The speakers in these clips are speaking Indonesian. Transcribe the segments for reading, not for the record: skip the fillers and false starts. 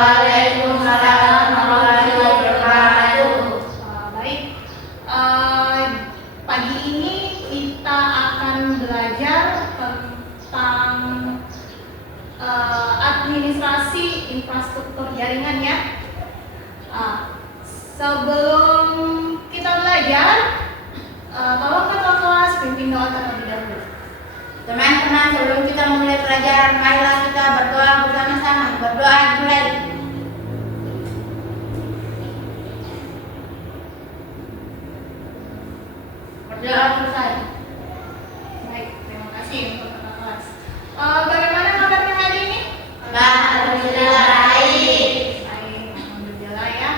Waalaikumsalam warahmatullahi wabarakatuh. Baik, pagi ini kita akan belajar tentang administrasi infrastruktur jaringan ya. Sebelum kita belajar, tolong ketua kelas pimpin doa terlebih dahulu. Teman-teman, sebelum kita memulai pelajaran, marilah kita berdoa bersama-sama. Berdoa dimulai. Berdoa selesai. Baik, terima kasih untuk ketua kelas. Bagaimana kabarnya hari ini? Alhamdulillah baik. Baik, alhamdulillah ya.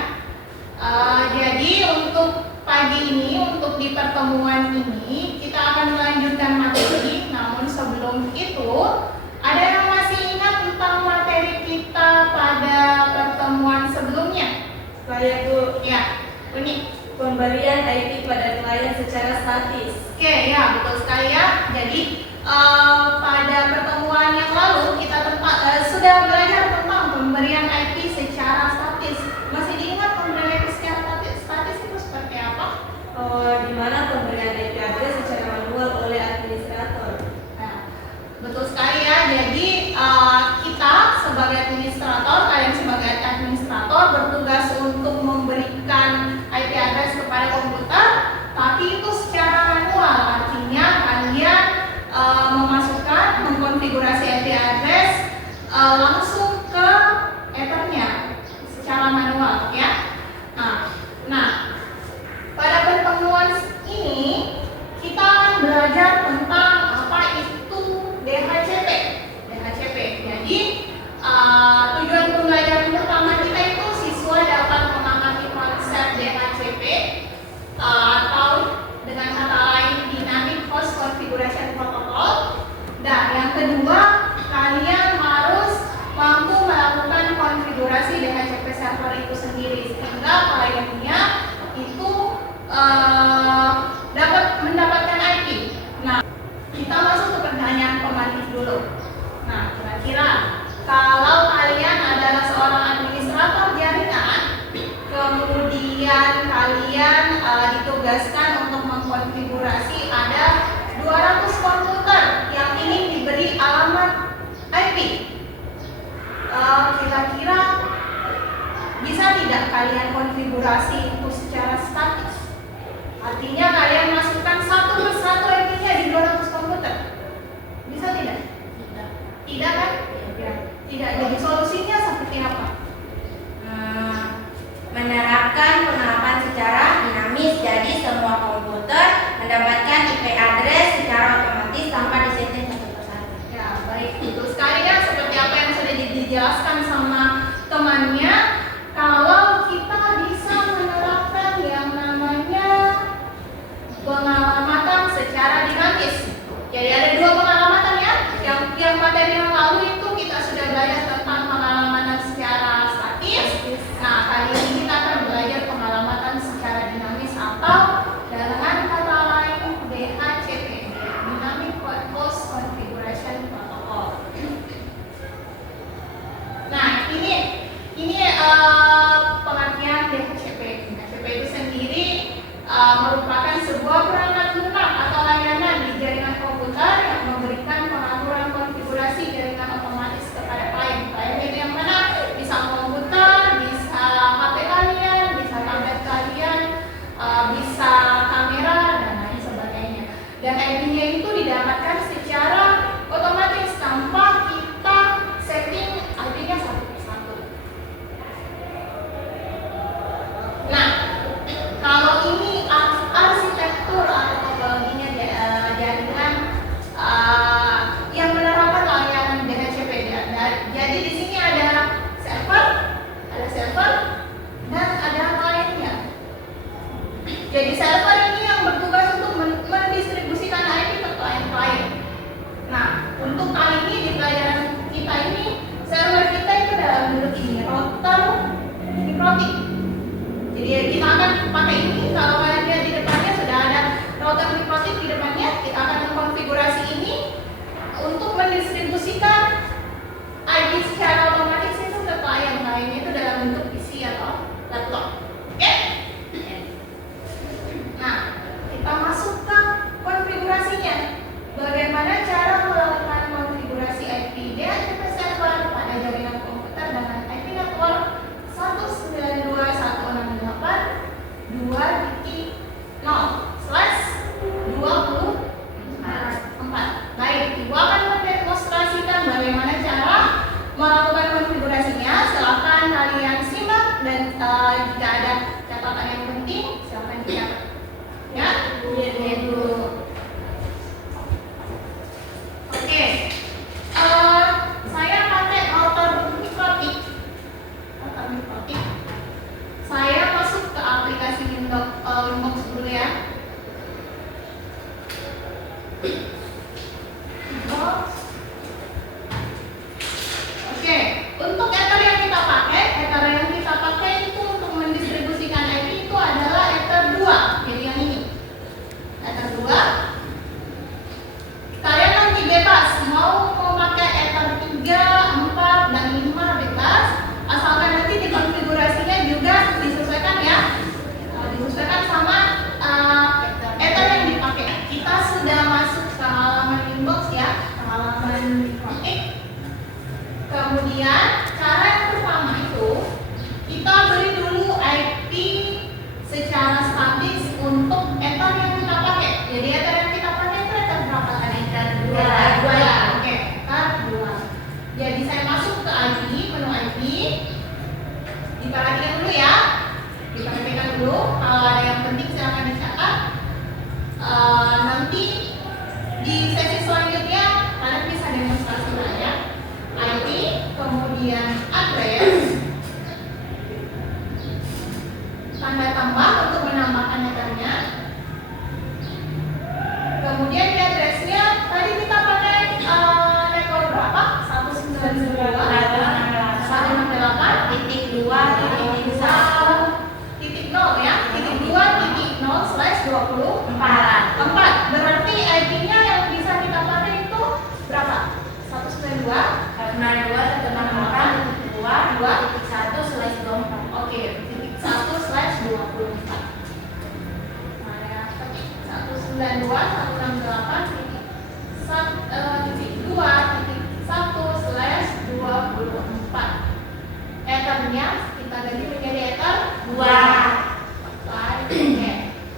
Jadi untuk pagi ini, untuk di pertemuan ini kita akan melanjutkan materi. Namun sebelum itu, ada yang masih ingat tentang materi kita pada pertemuan sebelumnya? Saya Bu, Ya, unik. pemberian IP pada klien secara statis. Oke, ya betul sekali ya. Jadi pada pertemuan yang lalu kita sudah belajar tentang pemberian IP secara statis. Masih diingat pemberian IP secara statis itu seperti apa? Di mana pemberian IP address secara manual oleh administrator. Nah, betul sekali ya. Jadi kita sebagai administrator, kalian sebagai administrator bertugas untuk memberikan IP address kepada komputer, tapi itu secara manual. Artinya kalian mengkonfigurasi IP address langsung ke ethernya secara manual ya. Nah, pada pertemuan ini kita akan belajar tentang apa itu DHCP. Jadi tujuan pembelajaran pertama kita itu siswa dapat memahami konsep DHCP atau dengan kata lain Dynamic Host Configuration Protocol. Dan yang kedua, kalian harus mampu melakukan konfigurasi DHCP server itu sendiri sehingga kliennya itu dapat mendapatkan IP. Nah, kita masuk ke pertanyaan pematif dulu. Nah, kira-kira kalau kalian adalah seorang administrator jaringan, kemudian kalian ditugaskan untuk mengkonfigurasi ada 200 komputer yang ingin diberi alamat IP. Kira-kira bisa tidak kalian konfigurasi itu secara statis? Artinya kalian masukkan satu persatu IP-nya di 200 komputer. Bisa tidak? Tidak kan? Ya. Tidak. Jadi solusinya seperti apa? Menerapkan penerapan secara dinamis, jadi semua komputer mendapatkan IP address secara otomatis tanpa disetting satu persatu. Ya, baik. Itu sekali ya, seperti apa yang sudah dijelaskan sama temannya. Kalau kita bisa menerapkan yang namanya Kemudian cara yang pertama itu kita beri dulu IP secara statis untuk ether yang kita pakai. Jadi ether yang kita pakai itu ether berapa tadi? Dua. Dua ya. Oke, ether 2. Jadi saya masuk ke IP, menu IP. Diperhatikan dulu ya. Diperhatikan dulu. Kalau ada yang penting silahkan dicatat. Nanti di sesi selanjutnya kalian bisa demonstrasi aja. IP, kemudian address, tanda tambah untuk menambahkan ethernya. Kemudian di addressnya tadi kita pakai network berapa? 192.168.2.1.0 ya, titik 2.0/24. Berarti IP-nya yang bisa kita pakai itu berapa? 192.168.2.1/24. Oke, titik 1/24. Nah ya, ketik 192.168.2.1/24. Ethernya kita ganti menjadi ether 2. Oke.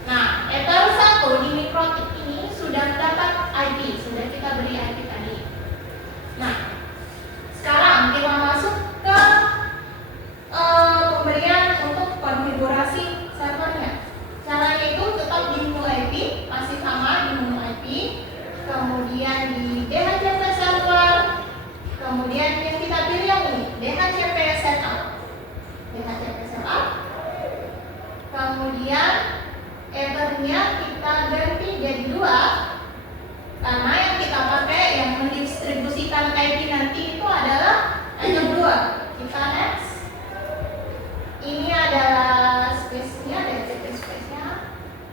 Nah, ether 1 di mikrotik ini sudah dapat IP, sudah kita beri IP tadi. Nah, sekarang kita masuk ke pemberian untuk konfigurasi servernya. Caranya itu tetap di menu IP, masih sama di menu IP. Kemudian di DHCP server. Kemudian yang kita pilih yang ini, DHCP setup. DHCP setup. Kemudian ethernya kita ganti jadi 2. Karena yang kita pakai yang mendistribusikan IP nanti itu adalah ether 2. Kita next. Ini adalah space-nya, DHCP space-nya.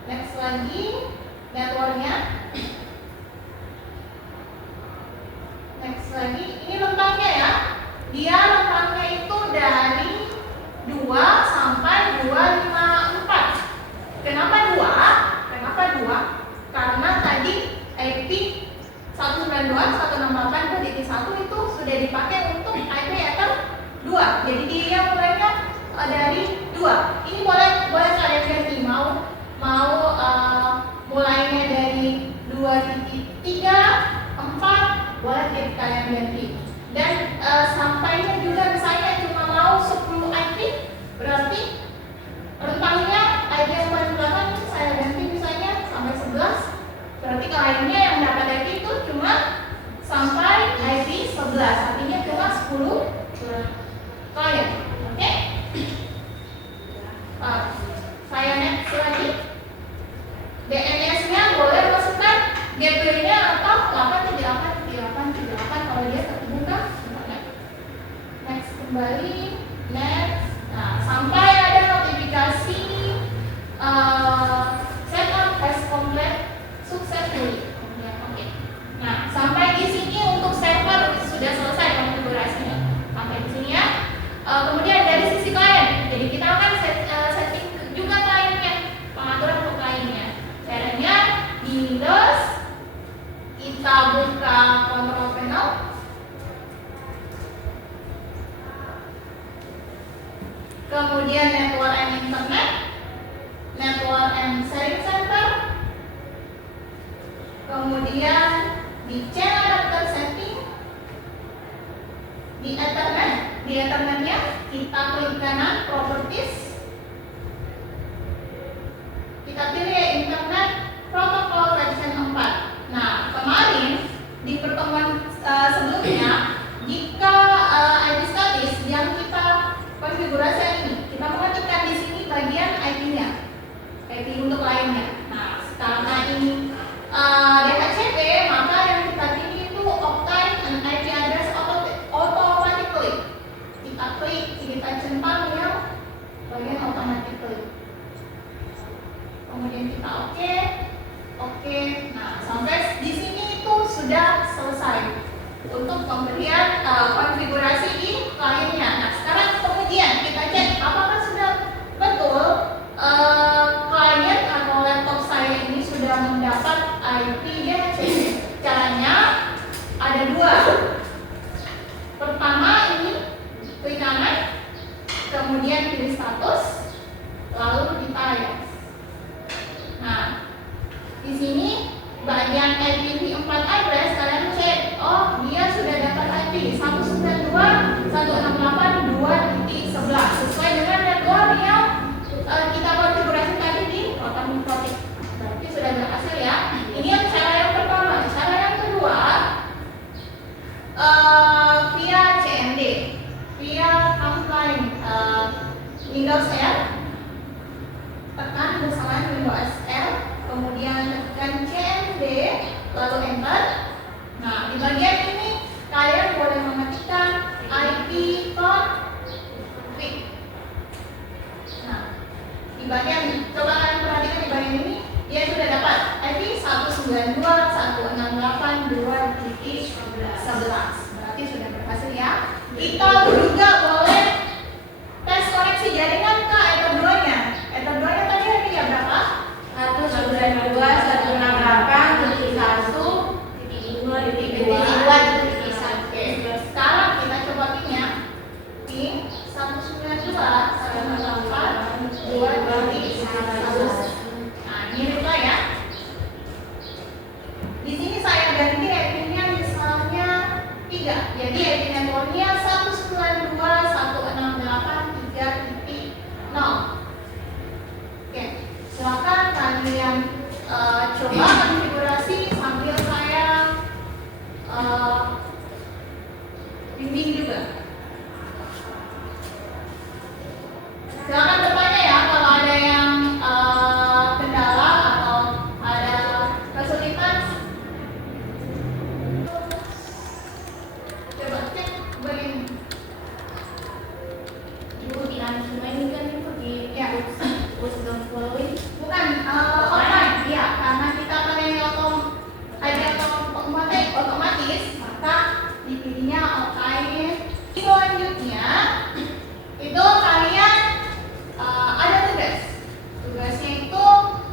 Next lagi network-nya. Next lagi, ini rentangnya ya. Dia rentangnya itu dari 2 sampai 254. Kenapa 2? Kenapa 2? Karena tadi IP 192.168.1 itu sudah dipakai untuk IP ether 2. Jadi dia mulainya dari 2. Ini boleh kalian ganti mau mulainya dari 2.3, 4, boleh kalian ganti. Dan sampainya juga misalnya cuma mau 10 IP, berarti rentangnya IP yang paling belakang itu saya ganti misalnya sampai 11. Berarti kliennya yang dapat IP itu cuma sampai IP 11, artinya cuma 10 klien. Oke? Saya next lagi. DNS-nya boleh masukkan gateway-nya atau 878.8.8 kalau dia terbuka. Next kembali. Next. Nah, sampai ada notifikasi setup has complete successfully. Oke. Nah, sampai di sini untuk server sudah selesai konfigurasinya. Sampai di sini ya. Kemudian dari sisi klien, jadi kita akan setting juga kliennya, pengaturan untuk kliennya. Caranya di Windows kita buka control panel. Kemudian network and internet, network and sharing center. Kemudian di channel adapter setting, di Ethernetnya kita klik kanan properties. Kita pilih internet protocol version 4. Nah, kemarin di pertemuan sebelumnya, jika IP statis yang kita konfigurasi ini, kita mengetikkan di sini bagian IP-nya, IP untuk lainnya. Nah, karena ini DHCP, maka yang kita pilih itu obtain an IP address automatically. Kita klik, kita centang yang bagian automatically. Kemudian kita oke. Nah, sampai di sini itu sudah selesai untuk pemberian konfigurasi di kliennya. Nah, sekarang kemudian kita cek apakah sudah betul klien atau laptop saya ini sudah mendapat IP DHCP. Caranya ada 2. Pertama ini di 192.168.2.11 sesuai dengan network yang kita konfigurasi tadi di router mikrotik. Berarti sudah berhasil ya. Ini yang cara yang pertama. Cara yang kedua via CMD, via command Windows R, tekan bersamaan Windows R, kemudian tekan CMD, lalu enter. Nah, di bagian ini kalian boleh mengetikkan IP config. Nah, di bagian, coba kalian perhatikan di bagian ini, dia sudah dapat IP 192.168.2.11. Berarti sudah berhasil ya. Kita juga boleh tes koneksi jaringan ke Ether 2-nya. Ether 2-nya tadi IP-nya berapa? 192.168.2.2.1. Oke, sekarang kita coba pin-nya. Pin 192.168.2.11. Nah, ini reply ya. Di sini saya ganti IP-nya misalnya 3. Jadi IP networknya 192.168.3.0. Oke, silakan kalian coba konfigurasi sambil saya bimbing juga. Silakan bertanya ya kalau ada yang kendala atau ada kesulitan. Coba cek begini. Ibu di semua ini kan itu di Ya. wisdom following. Bukan online, ya, karena kita pakai otomatis, maka dipilihnya offline. Selanjutnya itu kalian ada tugas. Tugasnya itu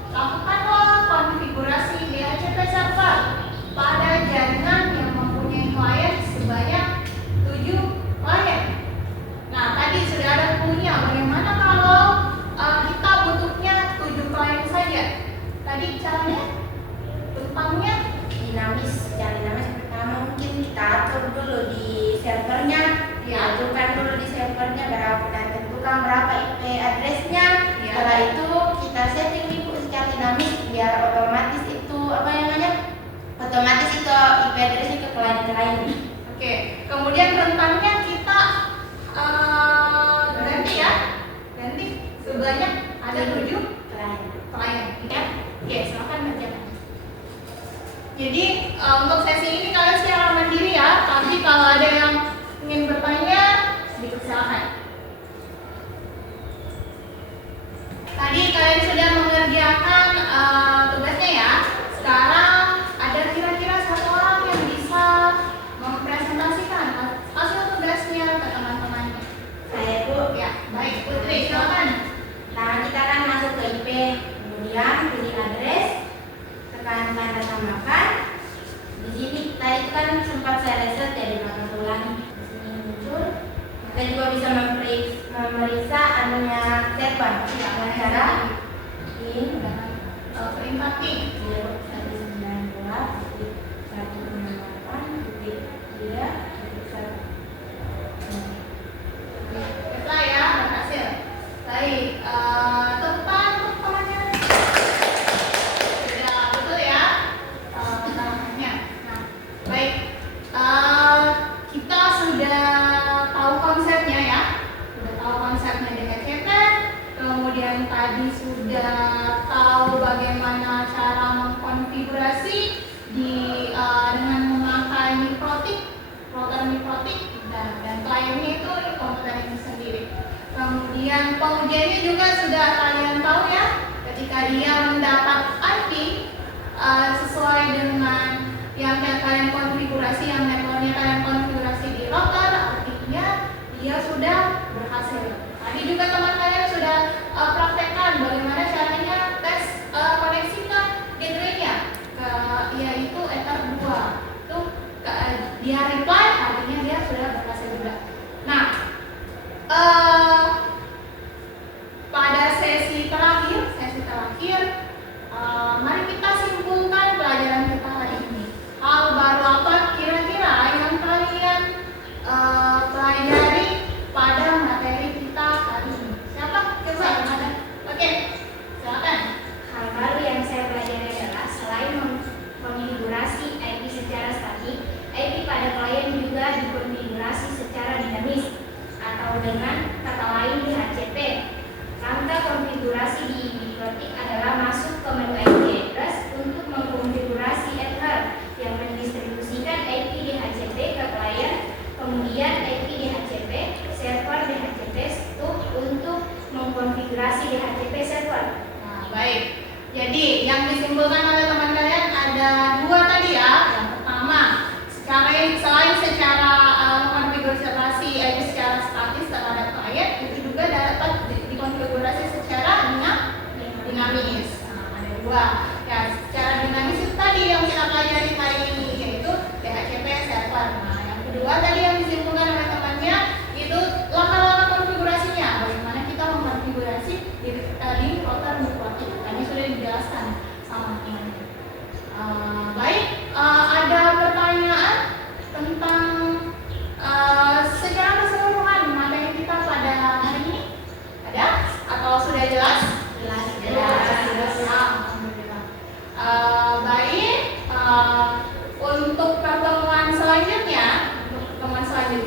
lakukanlah konfigurasi DHCP server pada jaringan yang mempunyai klien sebanyak 7 klien. Nah, tadi sudah ada clue-nya. Bagaimana kalau kita butuhnya 7 klien saja? Tadi caranya, tentangnya Dinamis, secara dinamis pertama mungkin kita atur dulu di servernya, Ya. aturkan dulu di servernya berapa dan tentukan berapa IP addressnya. Ya. Setelah itu kita setting ibu secara dinamis biar otomatis itu apa namanya? Otomatis itu IP addressnya ke klien-klien. Oke, kemudian rentannya kita ganti ya, ganti sebanyak ada 7 Klien. klien, ya. Oke, silakan kerjakan. Jadi untuk sesi ini kalian secara mandiri ya, tapi kalau ada yang ingin bertanya, silakan. Tadi kalian sudah mengerjakan tugasnya ya. Sekarang ada kira-kira satu orang yang bisa mempresentasikan hasil tugasnya ke teman-temannya. Saya Bu. Ya, baik Putri, silakan. Nah, kita akan masuk ke IP, kemudian pilih address, tekan tanda tambahkan. Di sini tadi itu kan sempat saya reset ya di belakang tulang. Di sini muncul. Kita juga bisa memeriksa anunya server dengan cara pin Perintah ping. 0.192.168.3.1. Betul ya, berhasil. Baik, teman-temannya sudah betul ya pengalamannya. Nah, baik, kita sudah tahu konsepnya ya, sudah tahu konsepnya DHCP, kemudian tadi sudah tahu bagaimana cara mengkonfigurasi dengan memakai mikrotik, router mikrotik dan kliennya itu komputer ini sendiri. Kemudian pengujiannya juga sudah kalian tahu ya, ketika dia mendapat IP sesuai dengan yang kalian konfigurasi, yang networknya kalian konfigurasi di router, artinya dia sudah berhasil. Tadi juga teman kalian sudah praktekkan bagaimana caranya tes koneksi ke gateway-nya, yaitu Ether 2. Itu dia reply, artinya dia sudah berhasil juga. Nah, pada sesi terakhir, mari kita simpulkan pelajaran kita hari ini. Hal baru apa kira-kira yang kalian atau dengan kata lain DHCP. Langkah konfigurasi di Mikrotik adalah masuk ke menu IP address untuk mengkonfigurasi Ether yang mendistribusikan IP DHCP ke klien, kemudian IP DHCP, server DHCP untuk mengkonfigurasi DHCP server. Nah, baik. Jadi yang disimpulkan oleh teman kalian ada dua tadi ya. Yang pertama, selain secara mengkonfigurasi IP secara statis terhadap klien, itu juga dapat dikonfigurasi secara dinamis. Nah, ada dua. Ya, secara dinamis itu tadi yang kita pelajari hari ini, yaitu DHCP server. Nah, yang kedua tadi yang disimpulkan oleh temannya itu langkah-langkah konfigurasinya. Bagaimana kita mengkonfigurasi di router Mikrotik. Tadi sudah dijelaskan sama temannya. Baik, ada pertanyaan tentang secara keseluruhan materi kita pada hari ini? Ada? Atau sudah jelas? Jelas. Alhamdulillah. Baik, untuk pertemuan selanjutnya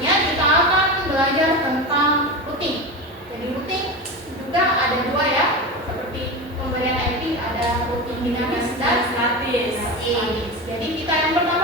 kita akan belajar tentang routing. Jadi routing juga ada dua ya, seperti pemberian IP ada routing dinamis dan statis. statis. Jadi kita yang pertama